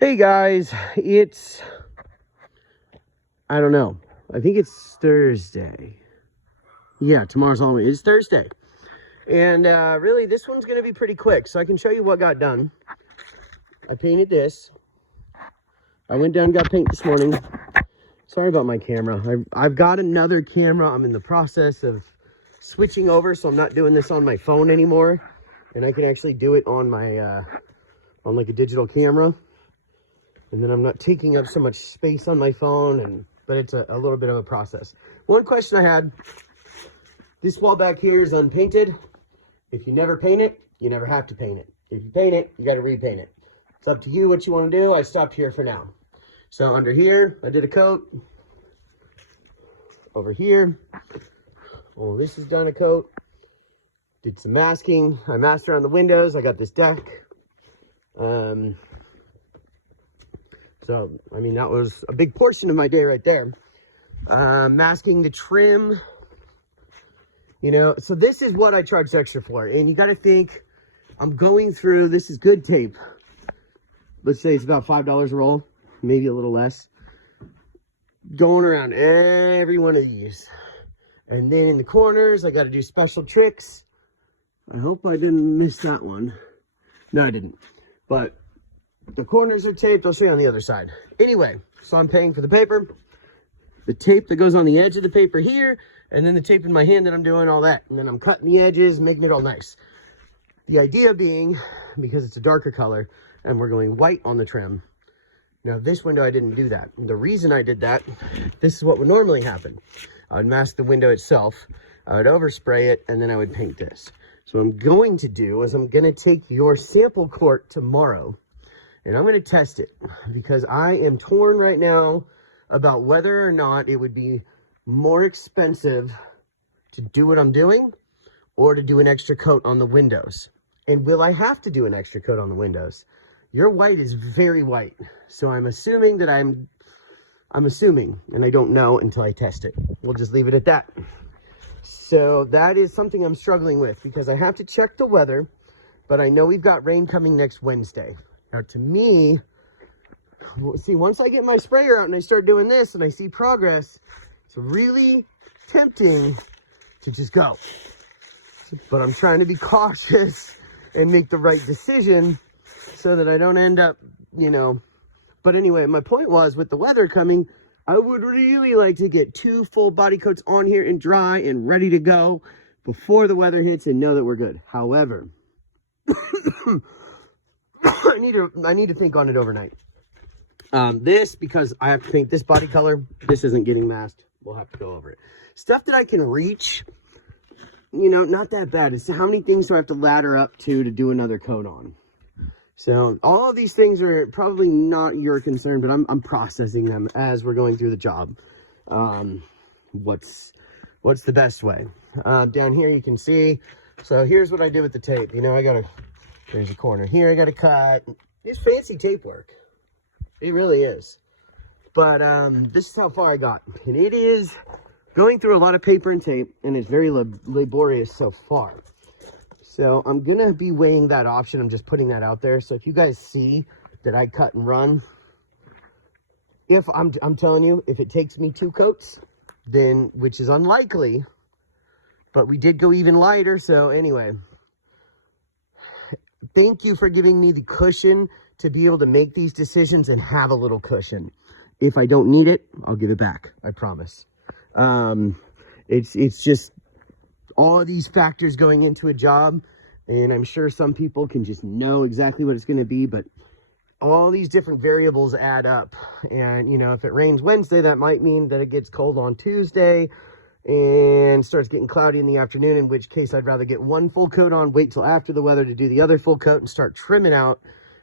Hey guys, I don't know. I think it's Thursday. Yeah, tomorrow's Halloween. It's Thursday. And really, this one's going to be pretty quick, so I can show you what got done. I painted this. I went down and got paint this morning. Sorry about my camera. I've got another camera. I'm in the process of switching over, so I'm not doing this on my phone anymore. And I can actually do it on my, on like a digital camera. And then I'm not taking up so much space on my phone, but it's a little bit of a process. One question I had, this wall back here is unpainted. If you never paint it, you never have to paint it. If you paint it, you got to repaint it. It's up to you what you want to do. I stopped here for now. So under here, I did a coat. Over here, oh, this is done a coat. Did some masking. I masked around the windows. I got this deck. So, I mean, that was a big portion of my day right there. Masking the trim. You know, so this is what I charged extra for. And you got to think, I'm going through, this is good tape. Let's say it's about $5 a roll, maybe a little less. Going around every one of these. And then in the corners, I got to do special tricks. I hope I didn't miss that one. No, I didn't. But the corners are taped. I'll show you on the other side. Anyway, so I'm paying for the paper, the tape that goes on the edge of the paper here, and then the tape in my hand that I'm doing all that. And then I'm cutting the edges, making it all nice. The idea being, because it's a darker color, and we're going white on the trim. Now this window, I didn't do that. The reason I did that, this is what would normally happen. I would mask the window itself, I would overspray it, and then I would paint this. So what I'm going to do is I'm going to take your sample court tomorrow, and I'm going to test it, because I am torn right now about whether or not it would be more expensive to do what I'm doing or to do an extra coat on the windows. And will I have to do an extra coat on the windows? Your white is very white, so I'm assuming that I'm assuming, and I don't know until I test it. We'll just leave it at that. So that is something I'm struggling with, because I have to check the weather, but I know we've got rain coming next Wednesday. Now, to me, see, once I get my sprayer out and I start doing this and I see progress, it's really tempting to just go. But I'm trying to be cautious and make the right decision so that I don't end up, you know. But anyway, my point was, with the weather coming, I would really like to get 2 full body coats on here and dry and ready to go before the weather hits and know that we're good. However, I need to think on it overnight. This, because I have to paint this body color, this isn't getting masked. We'll have to go over it. Stuff that I can reach, you know, not that bad. It's how many things do I have to ladder up to do another coat on? So all of these things are probably not your concern, but I'm processing them as we're going through the job. What's the best way? Down here you can see. So here's what I did with the tape. You know, there's a corner here I got to cut. It's fancy tape work. It really is. But this is how far I got. And it is going through a lot of paper and tape, and it's very laborious so far. So I'm going to be weighing that option. I'm just putting that out there. So if you guys see that I cut and run, if I'm telling you, if it takes me 2 coats, then, which is unlikely, but we did go even lighter. So anyway, thank you for giving me the cushion to be able to make these decisions and have a little cushion. If I don't need it, I'll give it back. I promise. It's just all of these factors going into a job, and I'm sure some people can just know exactly what it's going to be, but all these different variables add up. And, you know, if it rains Wednesday, that might mean that it gets cold on Tuesday and starts getting cloudy in the afternoon, in which case I'd rather get 1 full coat on, wait till after the weather to do the other full coat, and start trimming out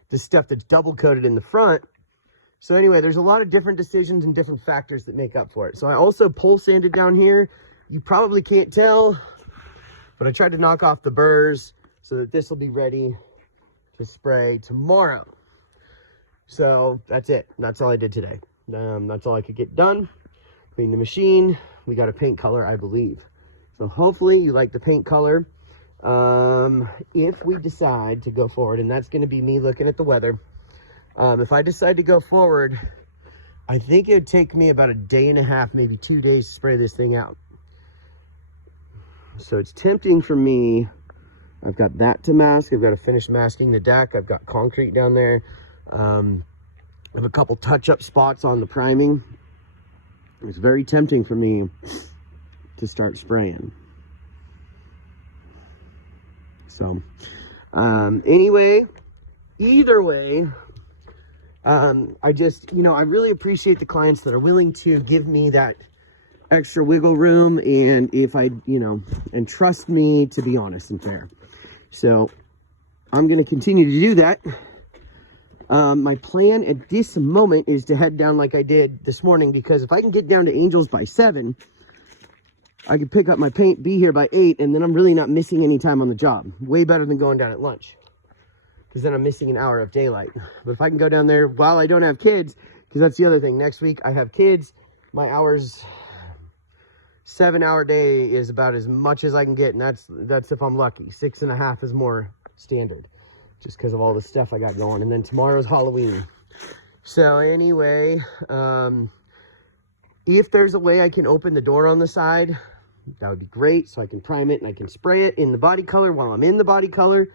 the stuff that's double coated in the front. So anyway, there's a lot of different decisions and different factors that make up for it. So I also pole sanded down here. You probably can't tell, but I tried to knock off the burrs so that this will be ready to spray tomorrow. So that's it. That's all I did today. That's all I could get done. Clean the machine. We got a paint color, I believe. So hopefully you like the paint color. If we decide to go forward, and that's going to be me looking at the weather, If I decide to go forward, I think it would take me about a day and a half, maybe 2 days to spray this thing out. So it's tempting for me. I've got that to mask. I've got to finish masking the deck. I've got concrete down there. I have a couple touch-up spots on the priming. It's very tempting for me to start spraying. So, anyway, either way, I just, I really appreciate the clients that are willing to give me that extra wiggle room, and if I, and trust me to be honest and fair. So I'm going to continue to do that. My plan at this moment is to head down like I did this morning, because if I can get down to Angels by 7, I could pick up my paint, be here by 8, and then I'm really not missing any time on the job. Way better than going down at lunch, because then I'm missing an hour of daylight. But if I can go down there while I don't have kids, because that's the other thing. Next week I have kids. My hours, 7-hour day is about as much as I can get, and that's if I'm lucky. 6.5 is more standard, just because of all the stuff I got going. And then tomorrow's Halloween. So anyway, if there's a way I can open the door on the side, that would be great, so I can prime it and I can spray it in the body color while I'm in the body color.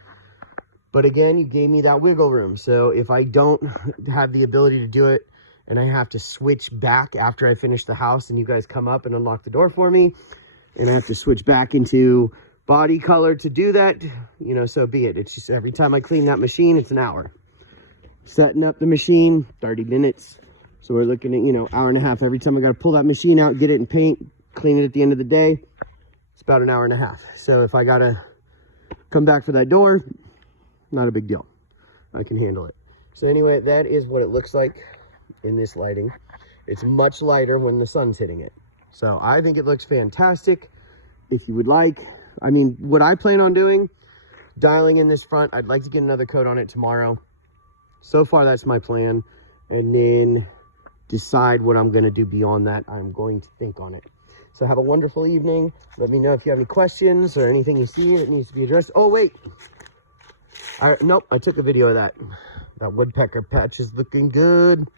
But again, you gave me that wiggle room. So if I don't have the ability to do it and I have to switch back after I finish the house and you guys come up and unlock the door for me, and I have to switch back into body color to do that, so be it. It's just every time I clean that machine, it's an hour. Setting up the machine, 30 minutes. So we're looking at, hour and a half. Every time I got to pull that machine out, get it in paint, clean it at the end of the day, it's about an hour and a half. So if I got to come back for that door, not a big deal. I can handle it. So anyway, that is what it looks like in this lighting. It's much lighter when the sun's hitting it. So I think it looks fantastic. If you would like, what I plan on doing, dialing in this front, I'd like to get another coat on it tomorrow. So far, that's my plan. And then decide what I'm going to do beyond that. I'm going to think on it. So have a wonderful evening. Let me know if you have any questions or anything you see that needs to be addressed. Oh, wait. Nope, I took a video of that. That woodpecker patch is looking good.